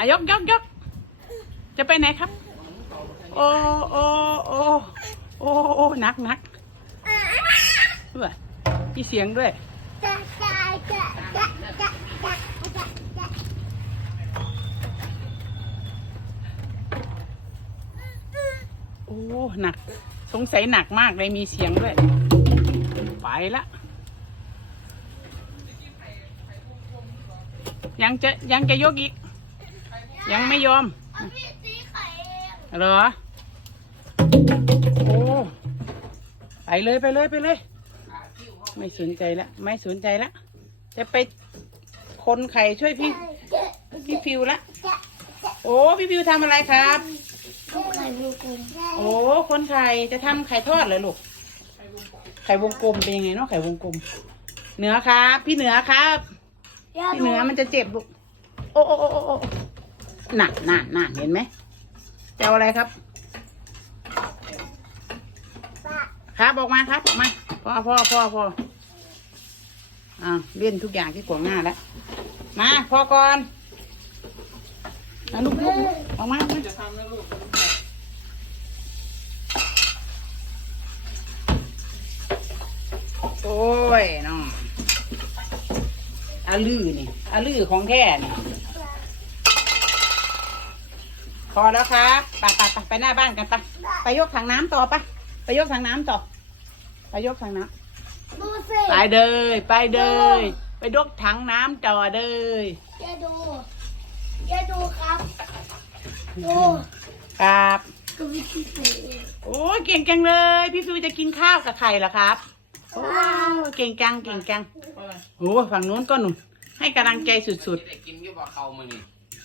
อายกยกยกจะไปไหนครับ โอ้โอ้โอ้โอ้โอ้หนักหนักด้วยมีเสียงด้วยโอ้หนัก สงสัยหนักมากเลยมีเสียงด้วย ไปละยังจะยังจะยกอีก ยังไม่ยอมเอาพี่ตีไข่เองเหรอ โอ้ ไปเลยไปเลยไปเลย ไม่สนใจละไม่สนใจละ จะไปคนไข่ช่วยพี่จะพี่ฟิวละจะโอ้ พี่ฟิวทำอะไรครับก็ไข่ลูกกลมโอ้ คนไข่จะทำไข่ทอดเลยลูก ไข่วงกลมเป็นยังไงเนาะไข่วงกลม เหนือครับ พี่เหนือครับ พี่เหนือมันจะเจ็บลูก โอ้โอ้โอ้โอ้โอ้ หนักหนักหนักเห็นไหมจะเอาอะไรครับครับออกมาครับออกมาพ่อพ่อพ่อพ่ออ่าเล่นทุกอย่างที่ขวงหน้าแล้วมาพอก่อนมาลูกลูกออกมาออกมาจะทำนะลูกโอ้ยน้องอาลือนี่อาลือของแท้นี่ พอแล้วครับไปไปไปไปหน้าบ้านกันไปไปยกถังน้ำต่อไปไปยกถังน้ำต่อ ไปยกถังน้ำ ดูสิไปเดยไปเดยไปยกถังน้ำต่อเดยจะดูจะดูครับ ดูครับคือวิธีใส่เองโอ้ยเก่งจังเลย พี่ฟิวจะกินข้าวกับไข่เหรอครับโอ้เก่งจังเก่งจังโอ้ฝั่งนู้นก็หนุ่มให้กำลังใจสุดได้กินอยี่บ่เขามือนี่ๆ